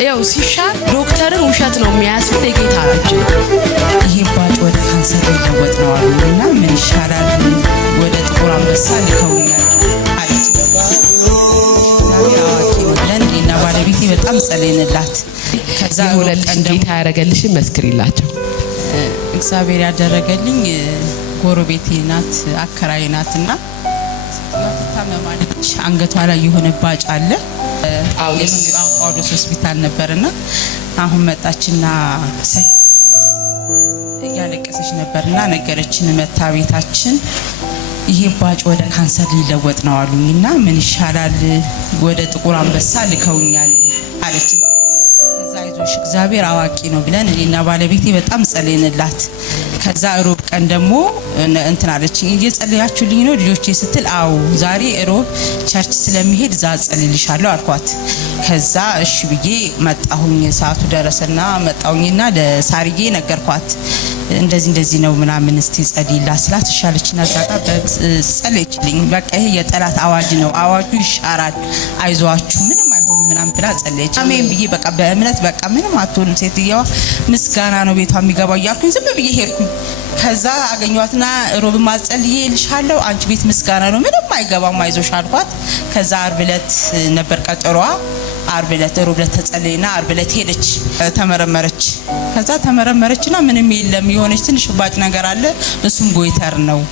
ያው ሲሻር ዶክተርን ውሸት ነው የሚያስብል የጌታ እጅ ይሄ ባጭ ወደ ካንሰር ሊለወጥ ነው አሉና ምን ይሻላል ወደ ጥቁር አንበሳ ልከውኛል አለች። ዛሬ አዋቂ ነው ብለን እኔና ባለቤቴ በጣም ጸለይንላት። ከዛ ሁለት ጌታ ያደረገልሽ መስክሪላቸው። እግዚአብሔር ያደረገልኝ ጎረቤቴ ናት፣ አከራይ ናትና ታመማለች። አንገቷ ላይ የሆነ ባጭ አለ። ጳውሎስ ሆስፒታል ነበርና አሁን መጣችና እያለቀሰች ነበርና ነገረችን። መታ ቤታችን ይሄ ባጭ ወደ ካንሰር ሊለወጥ ነው አሉኝና ምን ይሻላል ወደ ጥቁር አንበሳ ልከውኛል አለች። ከዛ አይዞሽ እግዚአብሔር አዋቂ ነው ብለን እኔና ባለቤቴ በጣም ጸለይንላት። ከዛ ሮብ ቀን ደግሞ እንትን አለችኝ እየጸለያችሁልኝ ነው ልጆቼ ስትል አው ዛሬ ሮብ ቸርች ስለሚሄድ ዛ ጸልይልሻለሁ አልኳት። ከዛ እሺ ብዬ መጣሁኝ። ሰዓቱ ደረሰና መጣሁኝና ለሳርዬ ነገርኳት። እንደዚህ ነው ምናምን እስቲ ጸልይላት ስላት እሻለችና ዛታ በጸለይችልኝ። በቃ ይሄ የጠላት አዋጅ ነው፣ አዋጁ ይሻራል፣ አይዟችሁ ምንም አይሆንም ምናምን ብላ ጸለየች። አሜን ብዬ በቃ በእምነት በቃ ምንም አትሆንም ሴትየዋ ምስጋና ነው ቤቷ የሚገባው እያልኩኝ ዝም ብዬ ሄድኩኝ። ከዛ አገኘኋትና ሮብ ማጸልይልሻለሁ አንቺ ቤት ምስጋና ነው ምንም አይገባም አይዞሽ አልኳት። ከዛ ዓርብ ዕለት ነበር ቀጠሮዋ። ዓርብ ዕለት ሮብ ዕለት ተጸለይና ዓርብ ዕለት ሄደች ተመረመረች። ከዛ ተመረመረችና ምንም የለም የሆነች ትንሽ ባጭ ነገር አለ እሱም ጎይተር ነው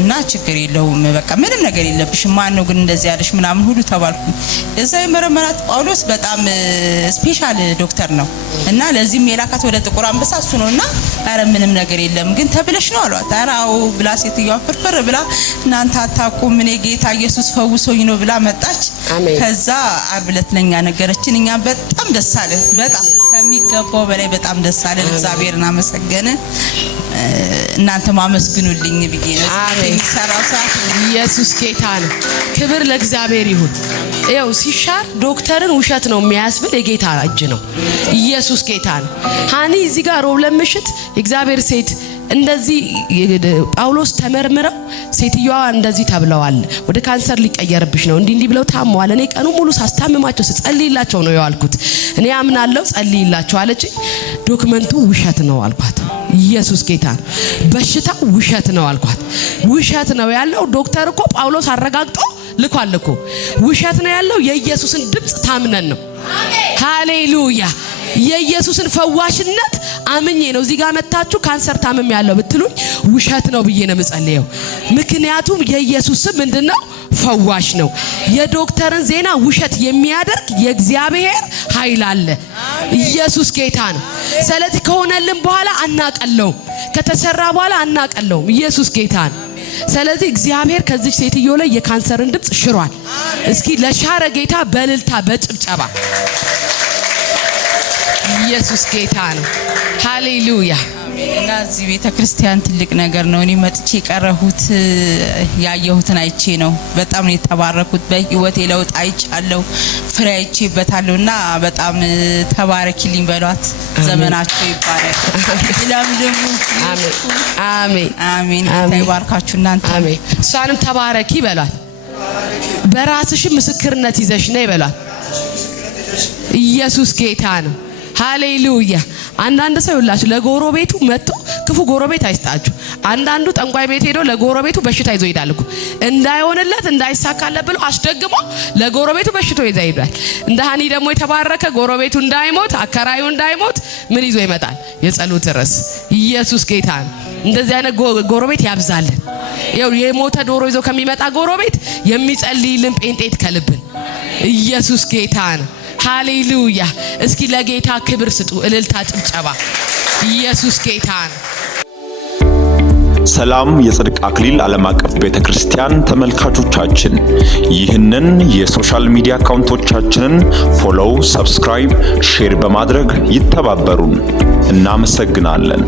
እና ችግር የለውም በቃ ምንም ነገር የለብሽም ማን ነው ግን እንደዚህ ያለሽ ምናምን ሁሉ ተባልኩ። እዛ የመረመራት ጳውሎስ በጣም ስፔሻል ዶክተር ነው እና ለዚህም የላካት ወደ ጥቁር አንበሳ እሱ ነውና አረ ምንም ነገር የለም ግን ተብለሽ ነው አሏት። አራው ብላ ሴትዮዋ ፍርፍር ብላ እናንተ አታውቁም እኔ ጌታ ኢየሱስ ፈውሶኝ ነው ብላ መጣች። ከዛ ዓርብ ዕለት ለኛ ነገረችን። እኛ በጣም ደስ አለን፣ በጣም ከሚገባው በላይ በጣም ደስ አለን። እግዚአብሔርን አመሰገንን። እናንተ ማመስግኑልኝ ብዬ ነው። አሜን። ሰራው ሰዓት ኢየሱስ ጌታ ነው። ክብር ለእግዚአብሔር ይሁን። ያው ሲሻር ዶክተርን ውሸት ነው የሚያስብል የጌታ እጅ ነው። ኢየሱስ ጌታ ነው። ሃኒ እዚህ ጋር ሮብ ለምሽት እግዚአብሔር ሴት እንደዚህ ጳውሎስ ተመርምረው ሴትዮዋ እንደዚህ ተብለዋል ወደ ካንሰር ሊቀየርብሽ ነው እንዲህ ብለው ታመዋል። እኔ ቀኑ ሙሉ ሳስታምማቸው ስጸልይላቸው ነው ያልኩት። እኔ አምናለሁ ጸልይላቸው አለች። ዶክመንቱ ውሸት ነው አልኳት። ኢየሱስ ጌታ ነው። በሽታው ውሸት ነው አልኳት። ውሸት ነው ያለው ዶክተር እኮ ጳውሎስ አረጋግጦ ልኳል እኮ ውሸት ነው ያለው። የኢየሱስን ድምጽ ታምነን ነው። ሃሌሉያ። የኢየሱስን ፈዋሽነት አምኜ ነው እዚህ ጋር መጣችሁ ካንሰር ታመም ያለው ብትሉኝ ውሸት ነው ብዬ ነው የምጸልየው። ምክንያቱም የኢየሱስ ስም ምንድነው? ፈዋሽ ነው። የዶክተርን ዜና ውሸት የሚያደርግ የእግዚአብሔር ኃይል አለ። ኢየሱስ ጌታ ነው። ስለዚህ ከሆነልን በኋላ አናቀለው፣ ከተሰራ በኋላ አናቀለው። ኢየሱስ ጌታ ነው። ስለዚህ እግዚአብሔር ከዚህ ሴትዮ ላይ የካንሰርን ድምጽ ሽሯል። እስኪ ለሻረ ጌታ በእልልታ በጭብጨባ ኢየሱስ ጌታ ነው። ሃሌሉያ። እና እዚህ ቤተክርስቲያን ትልቅ ነገር ነው። እኔ መጥቼ ቀረሁት ያየሁትን አይቼ ነው በጣም ነው የተባረኩት። በህይወቴ ለውጥ አይቻለሁ፣ ፍሬ አይቼበታለሁና በጣም ተባረኪልኝ በሏት። ዘመናቸው ይባረክ። ለምልሙ። አሜን አሜን። ተባርካችሁ እናንተ። አሜን። እሷንም ተባረኪ በሏት። በራስሽ ምስክርነት ይዘሽ ነይ በሏት። ኢየሱስ ጌታ ነው። ሃሌሉያ። አንዳንድ ሰው ይላችሁ ለጎረቤቱ መጥቶ ክፉ ጎረቤት አይስጣችሁ። አንዳንዱ ጠንቋይ ቤት ሄዶ ለጎረቤቱ በሽታ ይዞ ይሄዳል እኮ እንዳይሆንለት እንዳይሳካለት ብሎ አስደግሞ ለጎረቤቱ በሽታ ይዞ ይሄዳል። እንደ ሃኒ ደግሞ የተባረከ ጎረቤቱ እንዳይሞት አከራዩ እንዳይሞት ምን ይዞ ይመጣል? የጸሎት ርዕስ። ኢየሱስ ጌታ ነው። እንደዚህ አይነት ጎረቤት ያብዛልን። ያው የሞተ ዶሮ ይዞ ከሚመጣ ጎረቤት የሚጸልይልን ጴንጤት ከልብን። ኢየሱስ ጌታ ነው። ሃሌሉያ። እስኪ ለጌታ ክብር ስጡ፣ እልልታ፣ ጭብጨባ። ኢየሱስ ጌታ ነው። ሰላም የጽድቅ አክሊል ዓለም አቀፍ ቤተክርስቲያን ተመልካቾቻችን ይህንን የሶሻል ሚዲያ አካውንቶቻችንን ፎሎው፣ ሰብስክራይብ፣ ሼር በማድረግ ይተባበሩን። እናመሰግናለን።